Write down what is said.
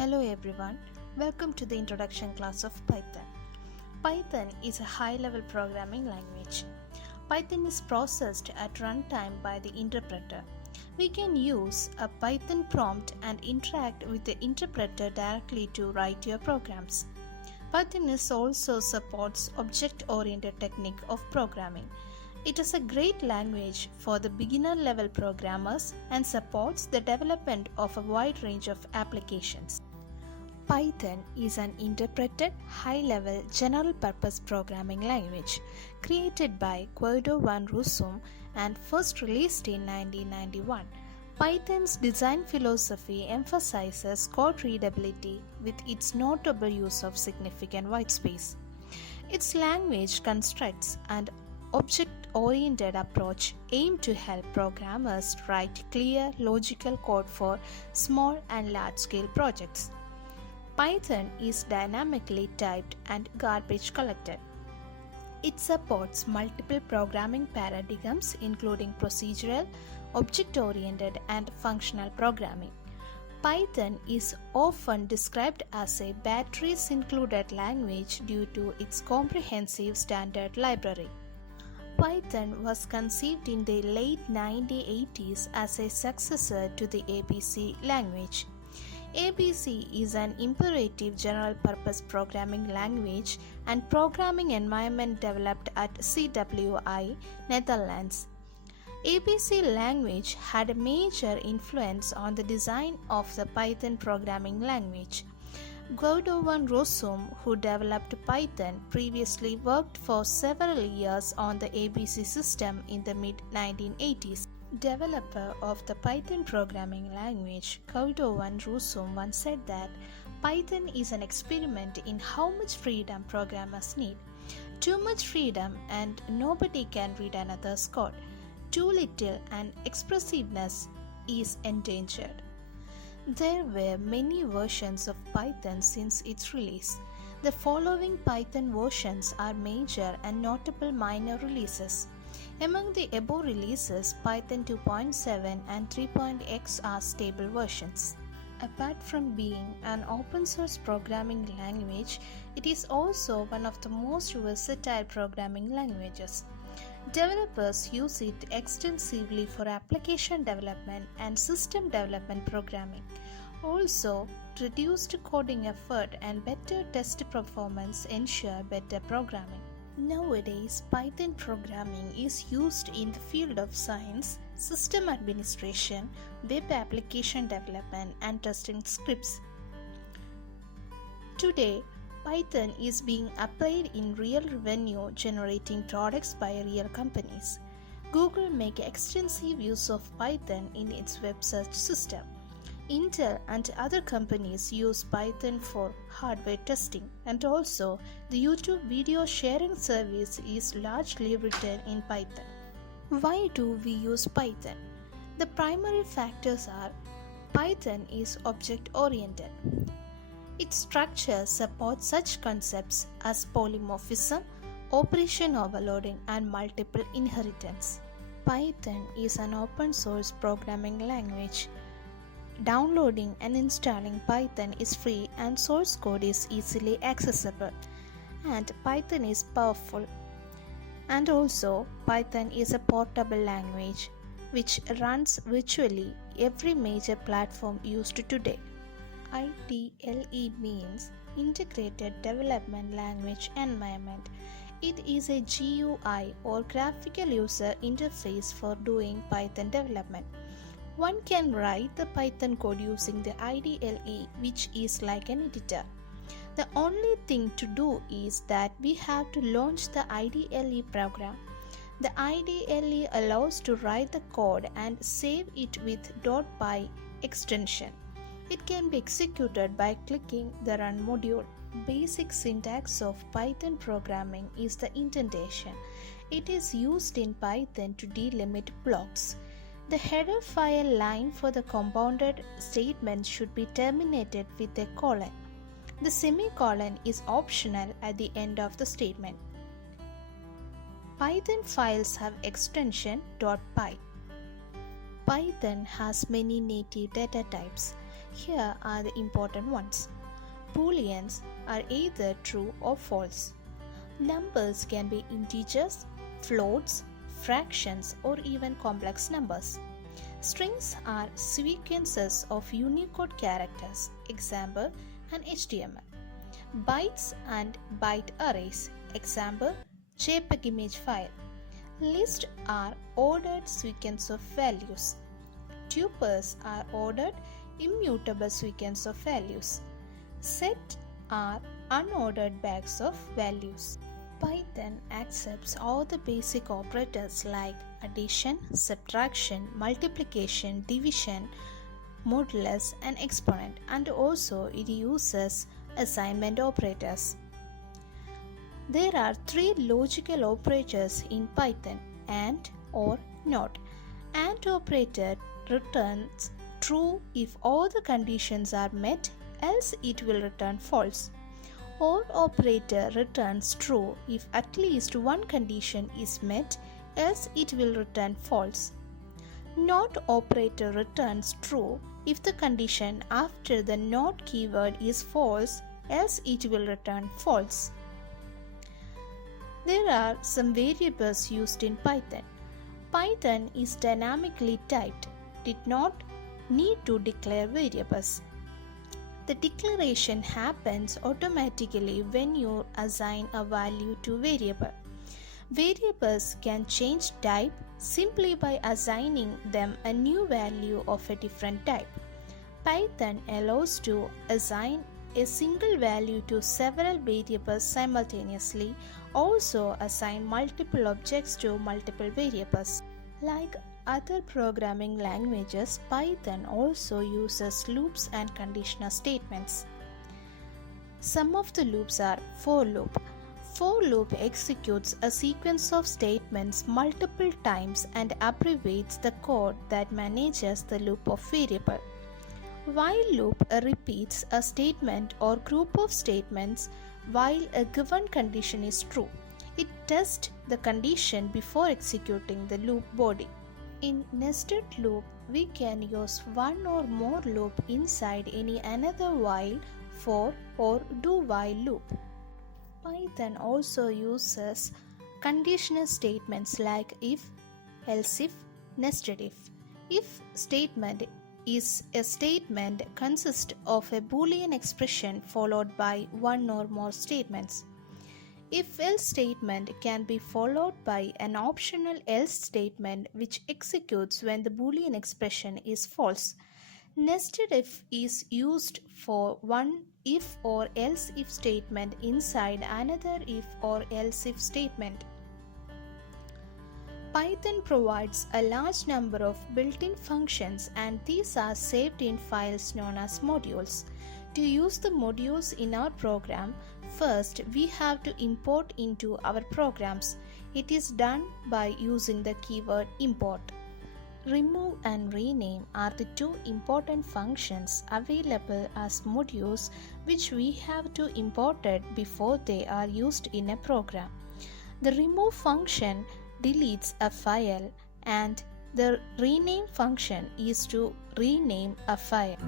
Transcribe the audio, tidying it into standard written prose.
Hello everyone, welcome to the introduction class of Python. Python is a high-level programming language. Python is processed at runtime by the interpreter. We can use a Python prompt and interact with the interpreter directly to write your programs. Python also supports object-oriented technique of programming. It is a great language for the beginner-level programmers and supports the development of a wide range of applications. Python is an interpreted, high-level, general-purpose programming language created by Guido van Rossum and first released in 1991. Python's design philosophy emphasizes code readability with its notable use of significant whitespace. Its language constructs and object-oriented approach aim to help programmers write clear, logical code for small and large-scale projects. Python is dynamically typed and garbage collected. It supports multiple programming paradigms including procedural, object-oriented, and functional programming. Python is often described as a batteries-included language due to its comprehensive standard library. Python was conceived in the late 1980s as a successor to the ABC language. ABC is an imperative general-purpose programming language and programming environment developed at CWI, Netherlands. ABC language had a major influence on the design of the Python programming language. Guido van Rossum, who developed Python, previously worked for several years on the ABC system in the mid-1980s. Developer of the Python programming language, Guido van Rossum once said that Python is an experiment in how much freedom programmers need. Too much freedom and nobody can read another's code. Too little and expressiveness is endangered. There were many versions of Python since its release. The following Python versions are major and notable minor releases. Among the above releases, Python 2.7 and 3.x are stable versions. Apart from being an open source programming language, it is also one of the most versatile programming languages. Developers use it extensively for application development and system development programming. Also, reduced coding effort and better test performance ensure better programming. Nowadays, Python programming is used in the field of science, system administration, web application development, and testing scripts. Today, Python is being applied in real revenue generating products by real companies. Google makes extensive use of Python in its web search system. Intel and other companies use Python for hardware testing, and also the YouTube video sharing service is largely written in Python. Why do we use Python? The primary factors are Python is object-oriented. Its structure supports such concepts as polymorphism, operation overloading, and multiple inheritance. Python is an open source programming language. Downloading and installing Python is free and source code is easily accessible. And Python is powerful. And also, Python is a portable language which runs virtually every major platform used today. IDLE means Integrated Development Language Environment. It is a GUI or graphical user interface for doing Python development. One can write the Python code using the IDLE, which is like an editor. The only thing to do is that we have to launch the IDLE program. The IDLE allows to write the code and save it with .py extension. It can be executed by clicking the Run module. Basic syntax of Python programming is the indentation. It is used in Python to delimit blocks. The header file line for the compounded statement should be terminated with a colon. The semicolon is optional at the end of the statement. Python files have extension .py. Python has many native data types. Here are the important ones. Booleans are either true or false. Numbers can be integers, floats, fractions, or even complex numbers. Strings are sequences of Unicode characters, example, an HTML. Bytes and byte arrays, example, JPEG image file. Lists are ordered sequence of values. Tuples are ordered immutable sequence of values. Set are unordered bags of values. Python accepts all the basic operators like addition, subtraction, multiplication, division, modulus, and exponent, and also it uses assignment operators. There are three logical operators in Python: AND, OR, NOT. AND operator returns true if all the conditions are met, else it will return false. OR operator returns true if at least one condition is met, else it will return false. NOT operator returns true if the condition after the NOT keyword is false, else it will return false. There are some variables used in Python. Python is dynamically typed, did not need to declare variables. The declaration happens automatically when you assign a value to variable. Variables can change type simply by assigning them a new value of a different type. Python allows to assign a single value to several variables simultaneously, also assign multiple objects to multiple variables. Like other programming languages, Python also uses loops and conditional statements. Some of the loops are for loop. For loop executes a sequence of statements multiple times and abbreviates the code that manages the loop of variable. While loop repeats a statement or group of statements while a given condition is true. It tests the condition before executing the loop body. In nested loop, we can use one or more loop inside any another while, for, or do while loop. Python also uses conditional statements like if, else if, nested if. If statement is a statement consists of a Boolean expression followed by one or more statements. If-else statement can be followed by an optional else statement which executes when the Boolean expression is false. Nested if is used for one if or else if statement inside another if or else if statement. Python provides a large number of built-in functions, and these are saved in files known as modules. To use the modules in our program, first we have to import into our programs. It is done by using the keyword import. Remove and rename are the two important functions available as modules which we have to import it before they are used in a program. The remove function deletes a file and the rename function is to rename a file.